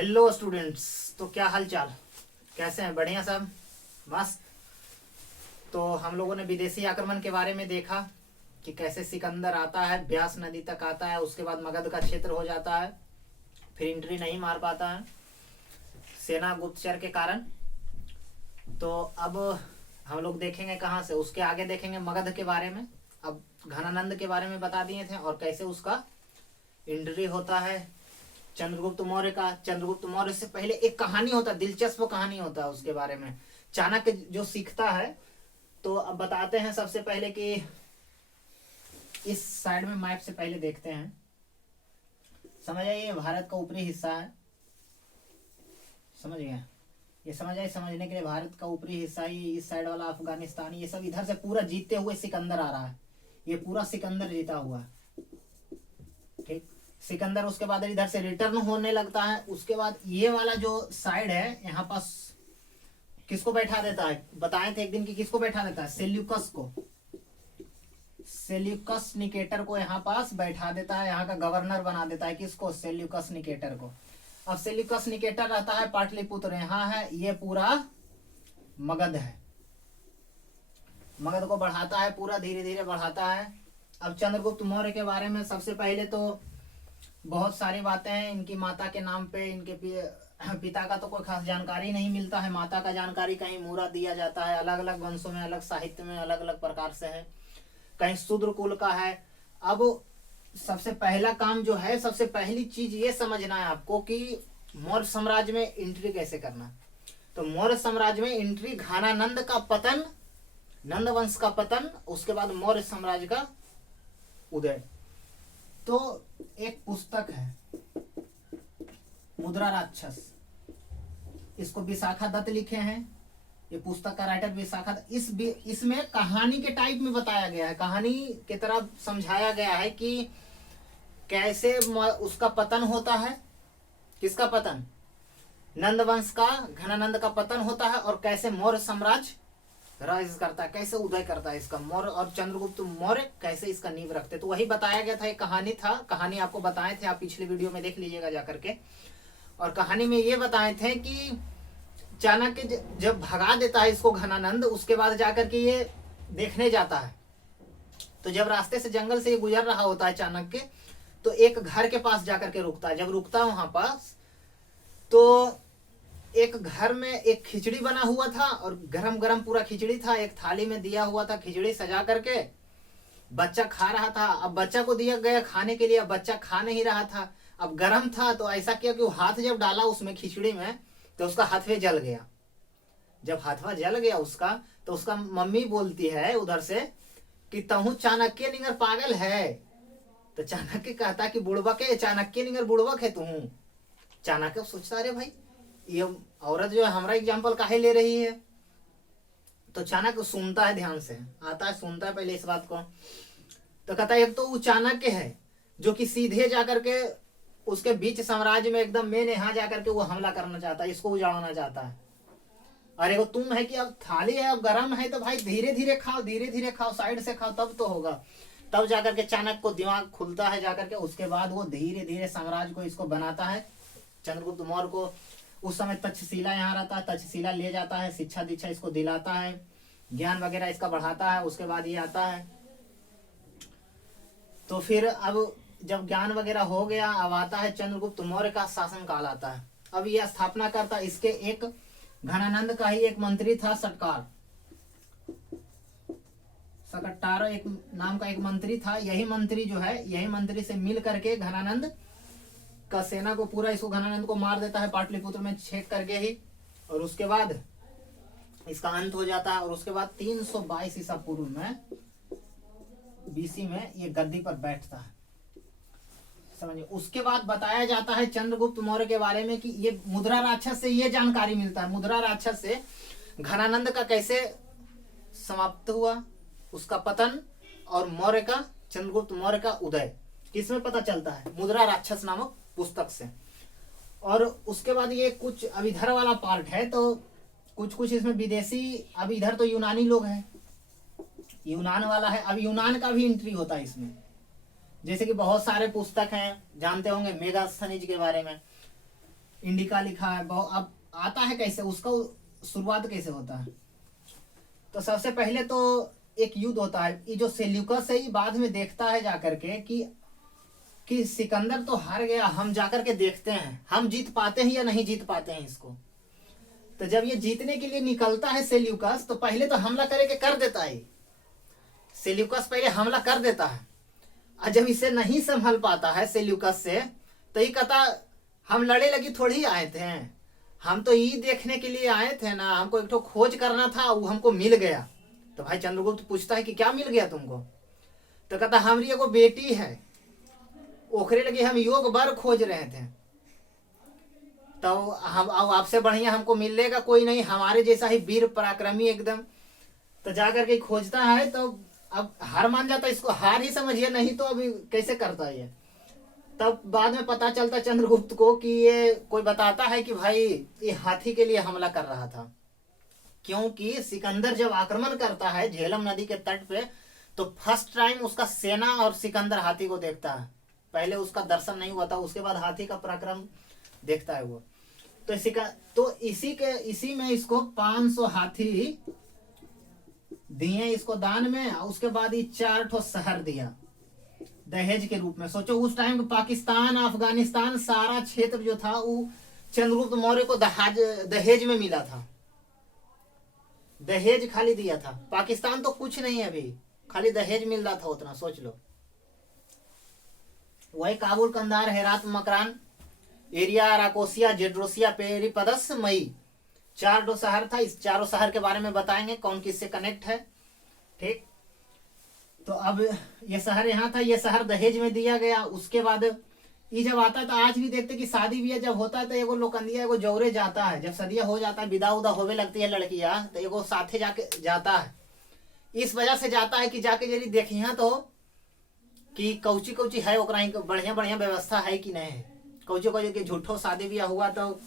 Hello students. तो क्या हाल चाल, कैसे हैं? बढ़िया सब, मस्त। तो हम लोगों ने विदेशी आक्रमण के बारे में देखा कि कैसे सिकंदर आता है, ब्यास नदी तक आता है, उसके बाद मगध का क्षेत्र हो जाता है, फिर एंट्री नहीं मार पाता है सेना गुप्तचर के कारण। तो अब हम लोग देखेंगे कहाँ से, उसके आगे देखेंगे मगध के बारे में। अब घनानंद के बारे में बता दिए थे और कैसे उसका एंट्री होता है चंद्रगुप्त मौर्य का। चंद्रगुप्त मौर्य से पहले एक कहानी होता है, दिलचस्प कहानी होता है उसके बारे में। चाणक्य जो सीखता है, तो अब बताते हैं सबसे पहले कि इस साइड में मैप से पहले देखते हैं। समझ आइए, ये भारत का ऊपरी हिस्सा है, समझ गए? ये समझ आए, समझने के लिए भारत का ऊपरी हिस्सा ही, इस साइड वाला अफगानिस्तान, ये सब इधर से पूरा जीतते हुए सिकंदर आ रहा है। ये पूरा सिकंदर जीता हुआ है, ठीक। सिकंदर उसके बाद इधर से रिटर्न होने लगता है। उसके बाद ये वाला जो साइड है, यहाँ पास किसको बैठा देता है? बताए थे एक दिन कि किसको बैठा देता है? सेल्यूकस को। सेल्यूकस निकेटर को यहाँ पास बैठा देता है, यहाँ का गवर्नर बना देता है। किसको? सेल्यूकस निकेटर को। अब सेल्यूकस निकेटर रहता है पाटलिपुत्र, यहाँ है, ये पूरा मगध है। मगध को बढ़ाता है, पूरा धीरे धीरे बढ़ाता है। अब चंद्रगुप्त मौर्य के बारे में सबसे पहले तो बहुत सारी बातें हैं। इनकी माता के नाम पे, इनके पिता का तो कोई खास जानकारी नहीं मिलता है। माता का जानकारी कहीं मूरा दिया जाता है, अलग अलग वंशों में, अलग साहित्य में अलग अलग प्रकार से है। कहीं शूद्र कुल का है। अब सबसे पहला काम जो है, सबसे पहली चीज ये समझना है आपको कि मौर्य साम्राज्य में एंट्री कैसे करना। तो मौर्य साम्राज्य में एंट्री, घनानंद का पतन, नंद वंश का पतन, उसके बाद मौर्य साम्राज्य का उदय। तो एक पुस्तक है मुद्रा राक्षस, इसको विशाखा दत्त लिखे हैं। ये पुस्तक का राइटर विशाखा। इसमें कहानी के टाइप में बताया गया है, कहानी की तरह समझाया गया है कि कैसे उसका पतन होता है। किसका पतन? नंद वंश का, घनानंद का पतन होता है, और कैसे मौर्य साम्राज्य राज करता है, कैसे उदय करता है इसका। मौर्य और चंद्रगुप्त मौर्य कैसे इसका नींव रखते, तो वही बताया गया था। एक कहानी था, कहानी आपको बताए थे, आप पिछले वीडियो में देख लीजिएगा जाकर के। और कहानी में ये बताए थे कि चाणक्य जब भगा देता है इसको घनानंद, उसके बाद जाकर के ये देखने जाता है। तो जब रास्ते से जंगल से ये गुजर रहा होता है चाणक्य, तो एक घर के पास जाकर के रुकता है। जब रुकता है वहां पास, तो एक घर में एक खिचड़ी बना हुआ था, और गरम गरम पूरा खिचड़ी था, एक थाली में दिया हुआ था खिचड़ी सजा करके। बच्चा खा रहा था। अब बच्चा को दिया गया खाने के लिए, अब बच्चा खा नहीं रहा था, अब गरम था, तो ऐसा किया कि वो हाथ जब डाला उसमें खिचड़ी में, तो उसका हाथवे जल गया। जब हाथवा जल गया उसका, तो उसका मम्मी बोलती है उधर से कि तहु चाणक्य निगर पागल है। तो चाणक्य कहता कि बुड़बक है, चाणक्य निगर बुड़बक है तुम। चाणक्य सोचता, अरे भाई ये औरत जो है हमारा एग्जाम्पल काहे ले रही है। तो चाणक्य सुनता है, ध्यान से आता है, सुनता है पहले इस बात को। तो कहता है एक तो वो चाणक्य है जो कि सीधे जाकर के उसके बीच साम्राज्य में एकदम मेन यहाँ जाकर के वो हमला करना चाहता है, इसको उजाड़ना चाहता है। अरे वो तुम है कि अब थाली है, अब गर्म है, तो भाई धीरे धीरे खाओ, धीरे धीरे खाओ, साइड से खाओ, तब तो होगा। तब जाकर के चाणक्य को दिमाग खुलता है जाकर के। उसके बाद वो धीरे धीरे साम्राज्य को इसको बनाता है, चंद्रगुप्त मौर्य को। उस समय तक्षशिला यहाँ रहता है, तक्षशिला ले जाता है, शिक्षा दीक्षा इसको दिलाता है, ज्ञान वगैरह इसका बढ़ाता है। उसके बाद ये आता है, तो फिर अब जब ज्ञान वगैरह हो गया, अब आता है चंद्रगुप्त मौर्य का शासन काल आता है। अब यह स्थापना करता, इसके एक घनानंद का ही एक मंत्री था, सकट्टार एक नाम का एक मंत्री था। यही मंत्री जो है, यही मंत्री से मिल करके घनानंद का सेना को पूरा, इसको घनानंद को मार देता है पाटलिपुत्र में छेद करके ही। और उसके बाद इसका अंत हो जाता है। और उसके बाद 322 ईसा पूर्व में, बीसी में ये गद्दी पर बैठता है, समझिए। उसके बाद बताया जाता है चंद्रगुप्त मौर्य के बारे में कि ये मुद्रा राक्षस से ये जानकारी मिलता है, मुद्रा राक्षस से घनानंद का कैसे समाप्त हुआ, उसका पतन, और मौर्य का, चंद्रगुप्त मौर्य का उदय किसमें पता चलता है? मुद्रा राक्षस नामक पुस्तक से। और उसके बाद ये कुछ अब इधर वाला पार्ट है, तो कुछ कुछ इसमें विदेशी, अब इधर तो यूनानी लोग हैं, यूनान वाला है। अब यूनान का भी एंट्री होता है इसमें। जैसे कि बहुत सारे पुस्तक हैं, जानते होंगे मेगास्थनीज के बारे में। इंडिका लिखा है। अब आता है कैसे, उसका शुरुआत कैसे होता है? तो सबसे पहले तो एक युद्ध होता है। ये जो सेल्यूकस है, ये बाद में देखता है जाकर के कि सिकंदर तो हार गया, हम जाकर के देखते हैं हम जीत पाते हैं या नहीं जीत पाते हैं इसको। तो जब ये जीतने के लिए निकलता है सेल्यूकस, तो पहले तो हमला करे के कर देता है। सेल्यूकस पहले हमला कर देता है, और जब इसे नहीं संभल पाता है सेल्यूकस से, तो ये कहता हम लड़े लगी थोड़ी आए थे, हम तो ये देखने के लिए आए थे ना, हमको एक तो खोज करना था, वो हमको मिल गया। तो भाई चंद्रगुप्त पूछता है कि क्या मिल गया तुमको? तो कहता हमारी एगो बेटी है, ओखरे लगे हम योग बर खोज रहे थे, तो हम अब आपसे बढ़िया हमको मिलेगा कोई नहीं, हमारे जैसा ही वीर पराक्रमी एकदम। तो जाकर के खोजता है, तो अब हार मान जाता है, इसको हार ही समझिए, नहीं तो अभी कैसे करता है ये। तब बाद में पता चलता चंद्रगुप्त को कि ये कोई बताता है कि भाई ये हाथी के लिए हमला कर रहा था, क्योंकि सिकंदर जब आक्रमण करता है झेलम नदी के तट पे, तो फर्स्ट टाइम उसका सेना और सिकंदर हाथी को देखता है। पहले उसका दर्शन नहीं हुआ था, उसके बाद हाथी का पराक्रम देखता है वो। तो इसी में इसको 500 हाथी दिए इसको दान में, उसके बाद ही 4 ठो शहर दिया दहेज के रूप में। सोचो उस टाइम पाकिस्तान अफगानिस्तान सारा क्षेत्र जो था वो चंद्रगुप्त मौर्य को दहेज में मिला था, दहेज खाली दिया था। पाकिस्तान तो कुछ नहीं है अभी, खाली दहेज मिल रहा था उतना, सोच लो। वही काबुल, कंधार, हेरात, मकरान, एरिया, राकोसिया, जेड्रोसिया, पेरिपदस, मई, 4 शहर था। इस चारों शहर के बारे में बताएंगे कौन किससे कनेक्ट है, ठीक। तो अब ये शहर यहाँ था, ये शहर दहेज में दिया गया। उसके बाद ये जब आता है, तो आज भी देखते कि शादी ब्याह जब होता है तो एगो लोकंदिया एगो जौरे जाता है, जब सदिया हो जाता है, विदा उदा होवे लगती है लड़कियां, तो एगो साथे जाके जाता है। इस वजह से जाता है कि जाके जरी देखिया तो कि कौची कौची है, ओकरा बढ़िया बढ़िया व्यवस्था है कि नहीं है। कौची कौची के झूठो शादी ब्याह हुआ तो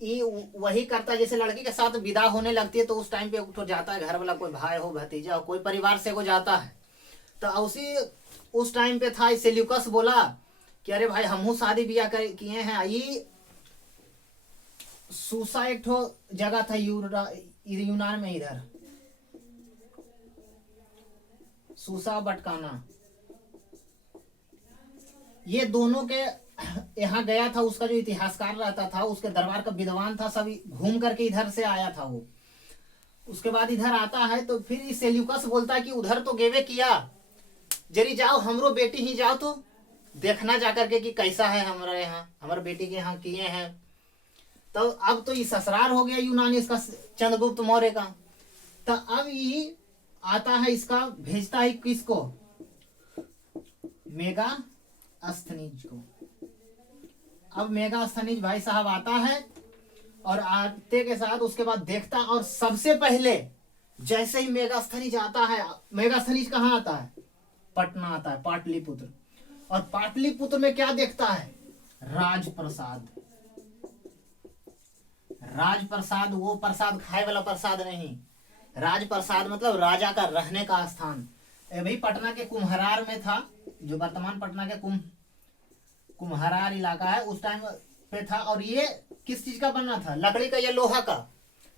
ये वही करता है। जैसे लड़की के साथ विदा होने लगती है, तो उस टाइम पे उठो जाता है, घर वाला कोई भाई हो, भतीजा हो, कोई परिवार से वो जाता है। तो उस टाइम पे था, सेल्यूकस बोला कि अरे भाई हमहू शादी ब्याह किए हैं। ये सूसा एक ठो जगह था यूनान में, इधर सूसा बटकाना, ये दोनों के यहाँ गया था। उसका जो इतिहासकार रहता था, उसके दरबार का विद्वान था, सब घूम करके इधर से आया था वो। उसके बाद इधर आता है, तो फिर सेल्यूकस बोलता है कि उधर तो गेवे किया, जरी जाओ हमरो बेटी ही जाओ तो देखना जाकर के कि कैसा है हमारे यहाँ, हमारे बेटी के यहाँ किए हैं। तो अब तो ये ससुराल हो गया यूनानी इसका, चंद्रगुप्त मौर्य का। तो अब ये आता है, इसका भेजता है किसको, मेगा अस्थनीज को। अब मेगा अस्थनीज भाई साहब आता है, और आते के साथ उसके बाद देखता, और सबसे पहले जैसे ही मेगास्थनीज आता है, मेगास्थनीज कहाँ आता है, पटना आता है, पाटलिपुत्र। और पाटलिपुत्र में क्या देखता है, राजप्रसाद। राजप्रसाद वो प्रसाद खाए वाला प्रसाद नहीं, राजप्रसाद मतलब राजा का रहने का स्थान। भाई पटना के कुम्हरार में था, जो वर्तमान पटना के कुम्हरार इलाका है, उस टाइम पे था। और ये किस चीज का बना था, लकड़ी का या लोहा का?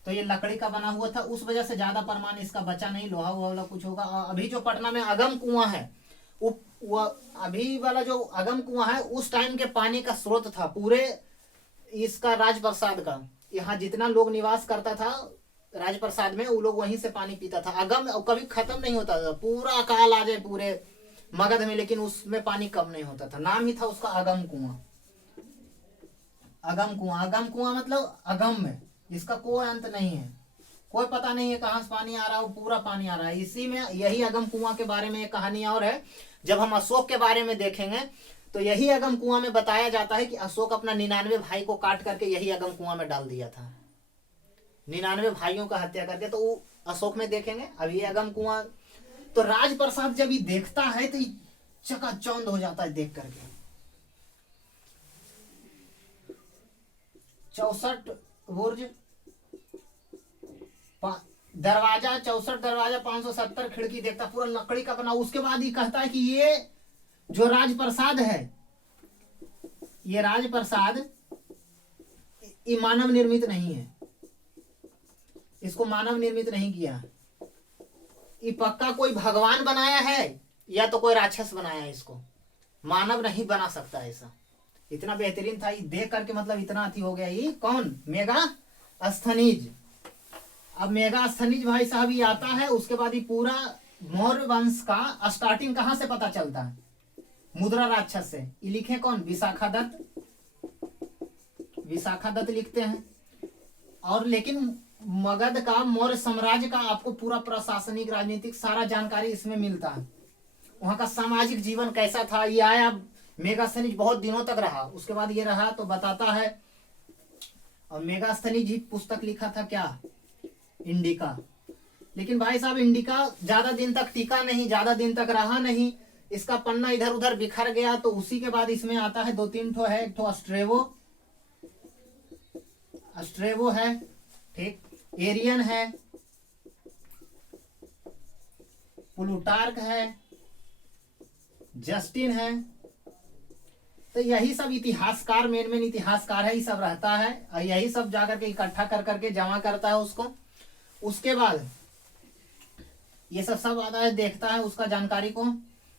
तो ये लकड़ी का बना हुआ था, उस वजह से ज्यादा प्रमाण इसका बचा नहीं, लोहा वाला कुछ होगा। अभी जो पटना में अगम कुआं है, वो अभी वाला जो अगम कुआं है, उस टाइम के पानी का स्रोत था पूरे इसका राजप्रसाद का। यहाँ जितना लोग निवास करता था राजप्रसाद में, वो लोग वहीं से पानी पीता था। अगम कभी खत्म नहीं होता था, पूरा अकाल आ जाए पूरे मगध में, लेकिन उसमें पानी कम नहीं होता था। नाम ही था उसका अगम कुआं। अगम कुआं, अगम कुआं मतलब अगम में, जिसका कोई अंत नहीं है, कोई पता नहीं है कहाँ से पानी आ रहा है, वो पूरा पानी आ रहा है। इसी में यही अगम कुआं के बारे में एक कहानी और है। जब हम अशोक के बारे में देखेंगे, तो यही अगम कुआं में बताया जाता है कि अशोक अपना 99 भाई को काट करके यही अगम कुआं में डाल दिया था। 99 भाइयों का हत्या करके, तो वो अशोक में देखेंगे। अब ये अगम कुआं, तो राजप्रसाद जब ये देखता है तो चकाचौंध हो जाता है देख करके। 64 बुर्ज, दरवाजा 64 दरवाजा, 570 खिड़की देखता, पूरा लकड़ी का बना। उसके बाद ही कहता है कि ये जो राजप्रसाद है, ये राजप्रसाद ये मानव निर्मित नहीं है, इसको मानव निर्मित नहीं किया। ये पक्का कोई भगवान बनाया है या तो कोई राक्षस बनाया है, इसको मानव नहीं बना सकता ऐसा। इतना बेहतरीन था, ये देख करके मतलब इतना अति हो गया। ये कौन? मेगास्थनीज। अब मेगास्थनीज भाई साहब ये आता है, उसके बाद ये पूरा मौर्य वंश का स्टार्टिंग कहां से पता चलता है? मुद्रा राक्षस से। ये लिखे कौन? विशाखा दत्त। विशाखा दत्त लिखते हैं। और लेकिन मगध का, मौर्य साम्राज्य का आपको पूरा प्रशासनिक, राजनीतिक सारा जानकारी इसमें मिलता है। वहां का सामाजिक जीवन कैसा था, ये आया मेगास्थनीज बहुत दिनों तक रहा, उसके बाद ये रहा तो बताता है। और मेगास्थनीज ही पुस्तक लिखा था क्या? इंडिका। लेकिन भाई साहब इंडिका ज्यादा दिन तक टिका नहीं, ज्यादा दिन तक रहा नहीं, इसका पन्ना इधर उधर बिखर गया। तो उसी के बाद इसमें आता है 2-3 ठो है। एक ठो अस्ट्रेवो है, ठीक, एरियन है, प्लूटार्क है, जस्टिन है। तो यही सब इतिहासकार, मेन इतिहासकार है, ये सब रहता है। और यही सब जाकर के इकट्ठा कर करके जमा करता है उसको। उसके बाद ये सब आता है, देखता है उसका जानकारी को,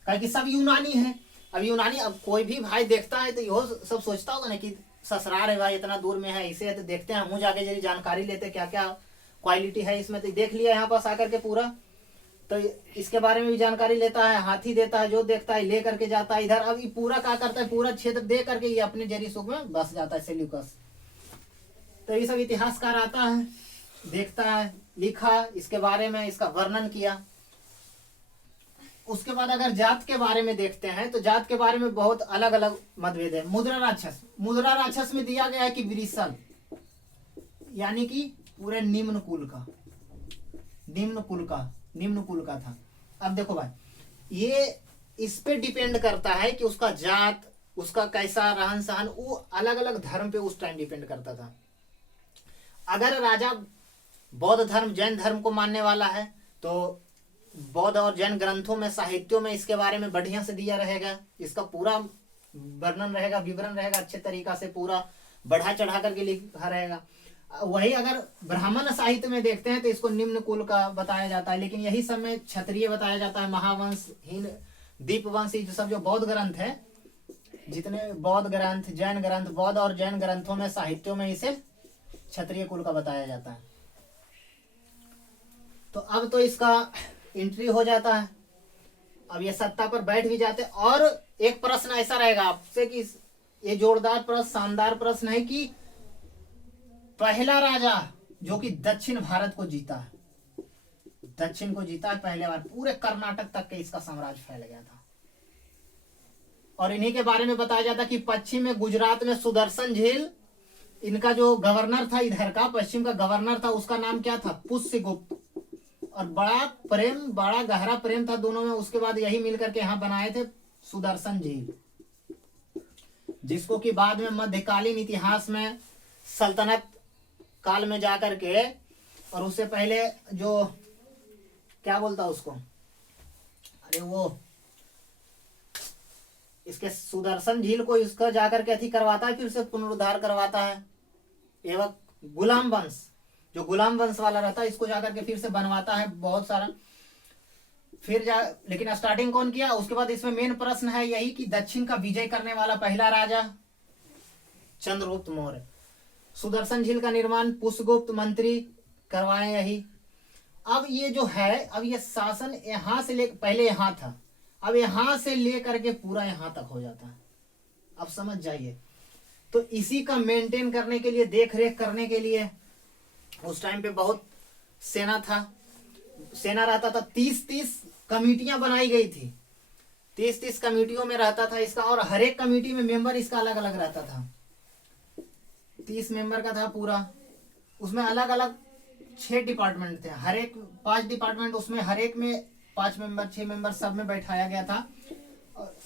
क्योंकि सब यूनानी है। अब यूनानी, अब कोई भी भाई देखता है तो यो सब सोचता होगा ना कि ससुराल है भाई, इतना दूर में है, इसे है तो देखते हैं, हम जाके जरी जानकारी लेते क्या क्या क्वालिटी है इसमें। तो देख लिया यहाँ पास आकर के पूरा, तो इसके बारे में भी जानकारी लेता है, हाथी देता है, जो देखता है ले करके जाता है इधर। अब ये पूरा क्या करता है, पूरा क्षेत्र दे करके ये अपने जरी सुख में बस जाता है, सेल्यूकस। तो ये सब इतिहासकार आता है, देखता है, लिखा इसके बारे में, इसका वर्णन किया। उसके बाद अगर जात के बारे में देखते हैं तो जात के बारे में बहुत अलग अलग मतभेद है। मुद्रा राक्षस, मुद्रा राक्षस में दिया गया है कि वृषल, यानी कि पूरे निम्न कुल का था। अब देखो भाई, ये इस पे डिपेंड करता है कि उसका जात, उसका कैसा रहन सहन, वो अलग अलग धर्म पे उस टाइम डिपेंड करता था। अगर राजा बौद्ध धर्म, जैन धर्म को मानने वाला है तो बौद्ध और जैन ग्रंथों में, साहित्यों में इसके बारे में बढ़िया से दिया रहेगा, इसका पूरा वर्णन रहेगा, विवरण रहेगा, अच्छे तरीका से पूरा बढ़ा चढ़ा करके लिखा रहेगा। वही अगर ब्राह्मण साहित्य में देखते हैं तो इसको निम्न कुल का बताया जाता है। लेकिन यही सब में क्षत्रिय बताया जाता है, महावंश, दीपवंश, जो सब जो बौद्ध ग्रंथ है, जितने बौद्ध ग्रंथ, जैन ग्रंथ, बौद्ध और जैन ग्रंथों में, साहित्यों में इसे क्षत्रिय कुल का बताया जाता है। तो अब तो इसका एंट्री हो जाता है, अब ये सत्ता पर बैठ भी जाते। और एक प्रश्न ऐसा रहेगा आपसे कि ये जोरदार प्रश्न, शानदार प्रश्न है कि पहला राजा जो कि दक्षिण भारत को जीता है, दक्षिण को जीता है पहले बार, पूरे कर्नाटक तक के इसका साम्राज्य फैल गया था। और इन्हीं के बारे में बताया जाता कि पश्चिम में, गुजरात में सुदर्शन झील, इनका जो गवर्नर था इधर का, पश्चिम का गवर्नर था, उसका नाम क्या था? पुष्यगुप्त। और बड़ा गहरा प्रेम था दोनों में। उसके बाद यही मिलकर के यहाँ बनाए थे सुदर्शन झील, जिसको कि बाद में मध्यकालीन इतिहास में सल्तनत काल में जाकर के, और उससे पहले जो क्या बोलता उसको, अरे वो इसके सुदर्शन झील को इसका जाकर के अथी करवाता है, फिर उसे पुनरुद्धार करवाता है। एवं गुलाम वंश, जो गुलाम वंश वाला रहता है, इसको जाकर के फिर से बनवाता है बहुत सारा। फिर लेकिन स्टार्टिंग कौन किया? उसके बाद इसमें मेन प्रश्न है यही कि दक्षिण का विजय करने वाला पहला राजा चंद्रगुप्त मौर्य। सुदर्शन झील का निर्माण पुष्यगुप्त मंत्री करवाए यही। अब ये जो है, अब ये शासन यहां से ले, पहले यहां था, अब यहां से लेकर के पूरा यहां तक हो जाता है। अब समझ जाइए। तो इसी का मेंटेन करने के लिए, देख रेख करने के लिए उस टाइम पे बहुत सेना था, सेना रहता था। 30-30 कमेटियां बनाई गई थी, 30-30 कमेटियों में रहता था इसका। और हर एक कमेटी में मेंबर इसका अलग अलग रहता था। 30 मेंबर का था पूरा, उसमें अलग अलग 6 डिपार्टमेंट थे, हर एक 5 डिपार्टमेंट, उसमें हर एक में 5 मेंबर, 6 मेंबर सब में बैठाया गया था।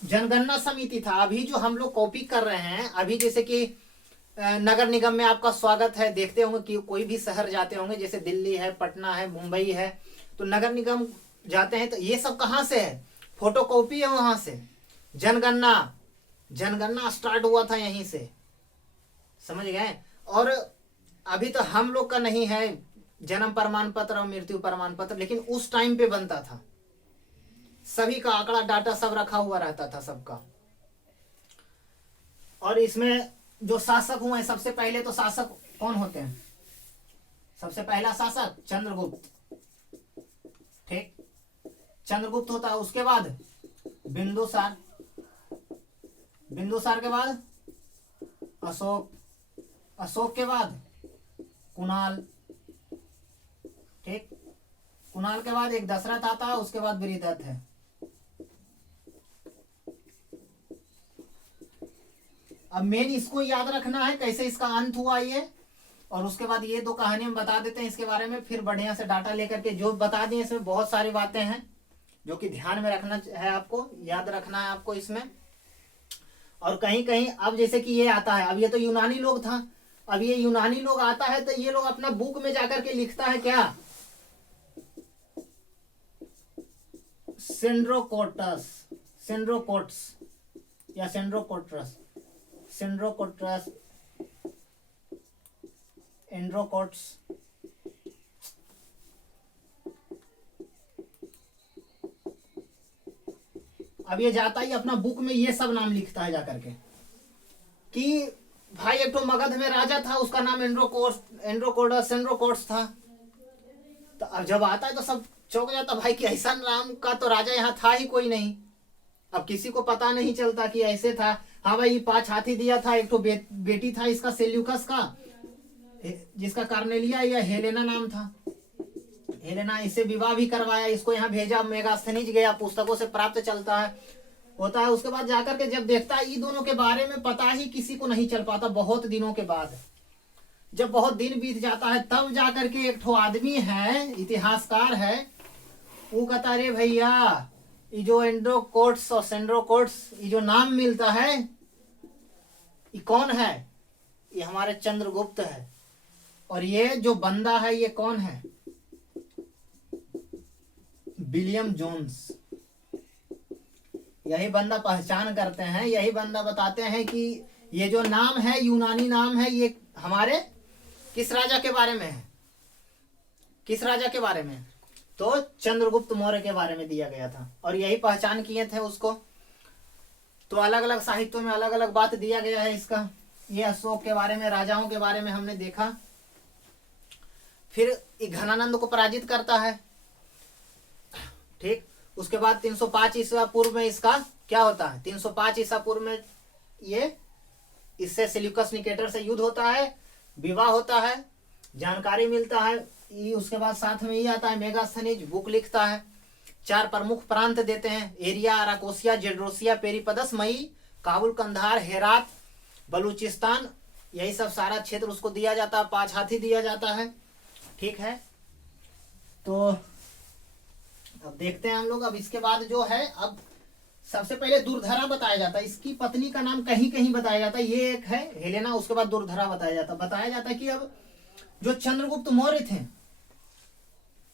जनगणना समिति था। अभी जो हम लोग कॉपी कर रहे हैं, अभी जैसे कि नगर निगम में आपका स्वागत है, देखते होंगे कि कोई भी शहर जाते होंगे, जैसे दिल्ली है, पटना है, मुंबई है, तो नगर निगम जाते हैं तो ये सब कहाँ से है? फोटो कॉपी है वहां से। जनगणना स्टार्ट हुआ था यहीं से, समझ गए? और अभी तो हम लोग का नहीं है जन्म प्रमाण पत्र और मृत्यु प्रमाण पत्र, लेकिन उस टाइम पे बनता था, सभी का आंकड़ा डाटा सब रखा हुआ रहता था सबका। और इसमें जो शासक हुए सबसे पहले, तो शासक कौन होते हैं? सबसे पहला शासक चंद्रगुप्त, ठीक, चंद्रगुप्त होता है। उसके बाद बिंदुसार, बिंदुसार के बाद अशोक, अशोक के बाद कुणाल, ठीक, कुणाल के बाद एक दशरथ आता है, उसके बाद बृहदत्त है। अब मेन इसको याद रखना है कैसे इसका अंत हुआ ये, और उसके बाद ये दो कहानी हम बता देते हैं इसके बारे में, फिर बढ़िया से डाटा लेकर के जो बता दिए इसमें बहुत सारी बातें हैं जो कि ध्यान में रखना है, आपको याद रखना है आपको इसमें। और कहीं कहीं अब जैसे कि ये आता है, अब ये तो यूनानी लोग था, अब ये यूनानी लोग आता है तो ये लोग अपना बुक में जाकर के लिखता है क्या, सेंड्रोकोटस, सेंड्रोकोट्स या सेंड्रोकोट्रस, सेंड्रोकोट्रस, एंड्रोकोट्स, अब ये जाता ही अपना बुक में ये सब नाम लिखता है जाकर के कि भाई एक तो मगध में राजा था, उसका नाम एंड्रोकोट्स, एंड्रोकोडस, सेंड्रोकोट्स था। तो अब जब आता है तो सब चौंक जाता, भाई कि ऐसा नाम का तो राजा यहाँ था ही कोई नहीं। अब किसी को पता नहीं चलता कि ऐसे था। हाँ भाई 5 हाथी दिया था, एक तो बेटी था इसका सेल्यूकस का, जिसका कार्नेलिया या हेलेना नाम था, हेलेना, इससे विवाह भी करवाया, इसको यहाँ भेजा, मेगास्थनीज गया, पुस्तकों से प्राप्त चलता है होता है। उसके बाद जाकर के जब देखता है इन दोनों के बारे में पता ही किसी को नहीं चल पाता, बहुत दिनों के बाद जब बहुत दिन बीत जाता है तब जाकर के एक ठो आदमी है, इतिहासकार है, वो कहता रे भैया ये जो एंड्रोकोट्स और सेंड्रोकोट्स ये जो नाम मिलता है ये कौन है? ये हमारे चंद्रगुप्त है। और ये जो बंदा है ये कौन है? William Jones. यही बंदा पहचान करते हैं, यही बंदा बताते हैं कि ये जो नाम है यूनानी नाम है, ये हमारे किस राजा के बारे में है, किस राजा के बारे में? तो चंद्रगुप्त मौर्य के बारे में दिया गया था, और यही पहचान किए थे उसको। तो अलग अलग साहित्यों में अलग अलग बात दिया गया है इसका। ये अशोक के बारे में, राजाओं के बारे में हमने देखा। फिर घनानंद को पराजित करता है, ठीक। उसके बाद 305 ईसा पूर्व में इसका क्या होता है? 305 ईसा पूर्व में ये इससे सेल्यूकस निकेटर से युद्ध होता है, विवाह होता है, जानकारी मिलता है। उसके बाद साथ में ये आता है मेगास्थनीज बुक लिखता है, 4 प्रमुख प्रांत देते हैं, एरिया, अराकोसिया, जेड्रोसिया, पेरिपदस, मई, काबुल, कंधार, हेरात, बलूचिस्तान, यही सब सारा क्षेत्र उसको दिया जाता है, 5 हाथी दिया जाता है, ठीक है। तो अब देखते हैं हम लोग। अब इसके बाद जो है, अब सबसे पहले दुर्धरा बताया जाता है, इसकी पत्नी का नाम कहीं कहीं बताया जाता है, ये एक है हेलेना, उसके बाद दुर्धरा बताया जाता है कि अब जो चंद्रगुप्त मौर्य थे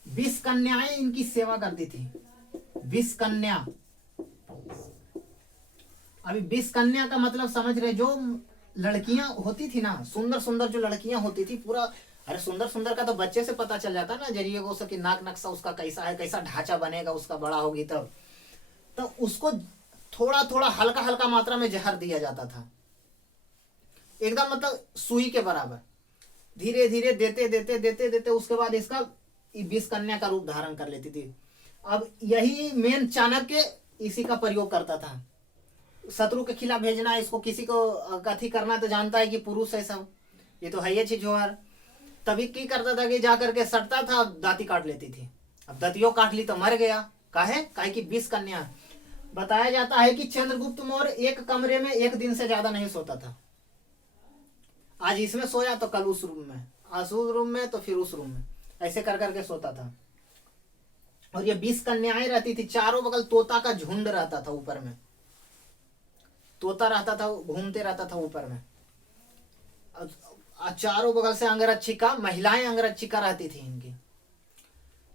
20 कन्याएं इनकी सेवा करती थी, 20 कन्या। अभी 20 कन्या का मतलब समझ रहे, जो लड़कियां होती थी ना, सुंदर सुंदर जो लड़कियां होती थी, पूरा, अरे सुंदर सुंदर का तो बच्चे से पता चल जाता है ना, जरिए वो उसकी नाक नक्शा उसका कैसा है, कैसा ढांचा बनेगा उसका बड़ा होगी तब। तो उसको थोड़ा थोड़ा हल्का हल्का मात्रा में जहर दिया जाता था, एकदम मतलब सुई के बराबर, धीरे धीरे देते देते देते देते उसके बाद इसका 20 कन्या का रूप धारण कर लेती थी। अब यही मेन चाणक्य इसी का प्रयोग करता था, शत्रु के खिलाफ भेजना, इसको किसी को कथी करना तो जानता है कि पुरुष है सब, ये तो है ये चीज जोहर। तभी की करता था कि जाकर के सटता था, दांती काट लेती थी। अब दांतियों काट ली तो मर गया, काहे कि 20 कन्या। बताया जाता है कि चंद्रगुप्त मौर्य एक कमरे में एक दिन से ज्यादा नहीं सोता था, आज इसमें सोया तो कल उस रूम में, आज उस रूम में तो फिर उस रूम में, ऐसे कर करके सोता था। और ये 20 कन्याएं रहती थी, चारों बगल तोता का झुंड रहता था, ऊपर में तोता रहता था, घूमते रहता था ऊपर में। चारों बगल से अंगरक्षिका, महिलाएं अंगरक्षिका रहती थी इनकी।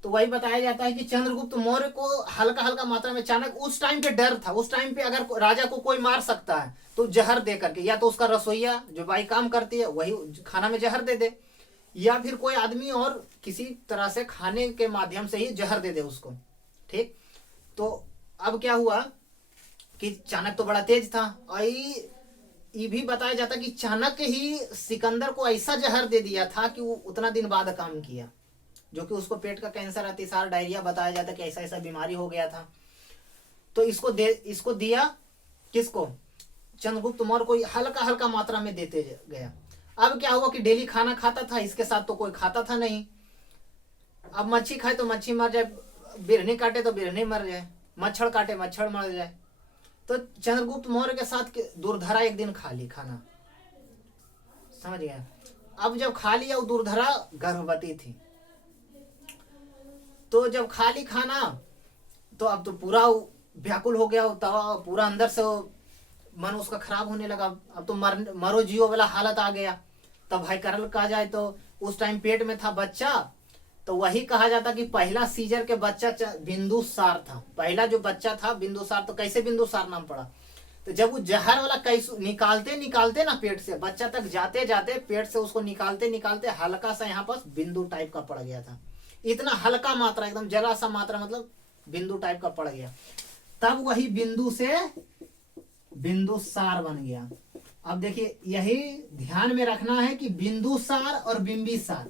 तो वही बताया जाता है कि चंद्रगुप्त मौर्य को हल्का हल्का मात्रा में चाणक्य, उस टाइम पे डर था, उस टाइम पे अगर राजा को कोई मार सकता है तो जहर दे करके, या तो उसका रसोईया जो बाई काम करती है वही खाना में जहर दे दे, या फिर कोई आदमी और किसी तरह से खाने के माध्यम से ही जहर दे दे उसको। ठीक, तो अब क्या हुआ कि चाणक्य तो बड़ा तेज था, और ये भी बताया जाता कि चाणक्य ही सिकंदर को ऐसा जहर दे दिया था कि वो उतना दिन बाद काम किया, जो कि उसको पेट का कैंसर, अतिसार, डायरिया बताया जाता कि ऐसा ऐसा बीमारी हो गया था। तो इसको दिया किसको, चंद्रगुप्त मौर्य को हल्का हल्का मात्रा में देते गया। अब क्या हुआ कि डेली खाना खाता था, इसके साथ तो कोई खाता था नहीं। अब मच्छी खाए तो मच्छी मर जाए, बिरहनी काटे तो बिरहनी मर जाए, मच्छर काटे मच्छर मर जाए। तो चंद्रगुप्त मौर्य के साथ दुर्धरा एक दिन खा ली खाना, समझ गया। अब जब खा लिया, वो दुर्धरा गर्भवती थी, तो जब खा ली खाना तो अब तो पूरा व्याकुल हो गया, पूरा अंदर से मन उसका खराब होने लगा। अब तो मरो जियो वाला हालत आ गया। तब भाई करल कहा जाए तो उस टाइम पेट में था बच्चा, तो वही कहा जाता कि पहला सीजर के बच्चा बिंदुसार था, पहला जो बच्चा था बिंदुसार। तो कैसे बिंदुसार नाम पड़ा, तो जब वो जहर वाला कैसे निकालते निकालते ना पेट से बच्चा तक जाते जाते, पेट से उसको निकालते निकालते हल्का सा यहाँ पर बिंदु टाइप का पड़ गया था। इतना हल्का मात्रा, एकदम जरा सा मात्रा, मतलब बिंदु टाइप का पड़ गया। तब वही बिंदु से बिंदुसार बन गया। अब देखिए, यही ध्यान में रखना है कि बिंदुसार और बिंबिसार,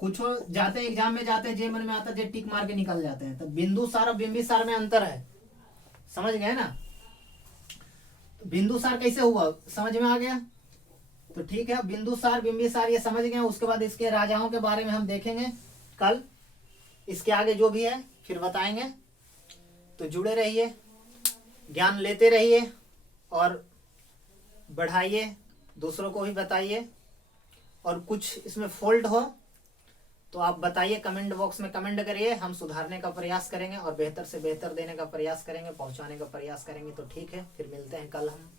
कुछ जाते एग्जाम में जाते, जे मन में आता जे टिक मार के निकल जाते हैं। तो बिंदुसार और बिंबिसार में अंतर है, समझ गए ना। बिंदुसार कैसे हुआ, समझ में आ गया। तो ठीक है, बिंदुसार बिंबिसार ये समझ गए। उसके बाद इसके राजाओं के बारे में हम देखेंगे कल, इसके आगे जो भी है फिर बताएंगे। तो जुड़े रहिए, ज्ञान लेते रहिए और बढ़ाइए, दूसरों को भी बताइए। और कुछ इसमें फॉल्ट हो तो आप बताइए, कमेंट बॉक्स में कमेंट करिए, हम सुधारने का प्रयास करेंगे और बेहतर से बेहतर देने का प्रयास करेंगे, पहुंचाने का प्रयास करेंगे। तो ठीक है, फिर मिलते हैं कल हम।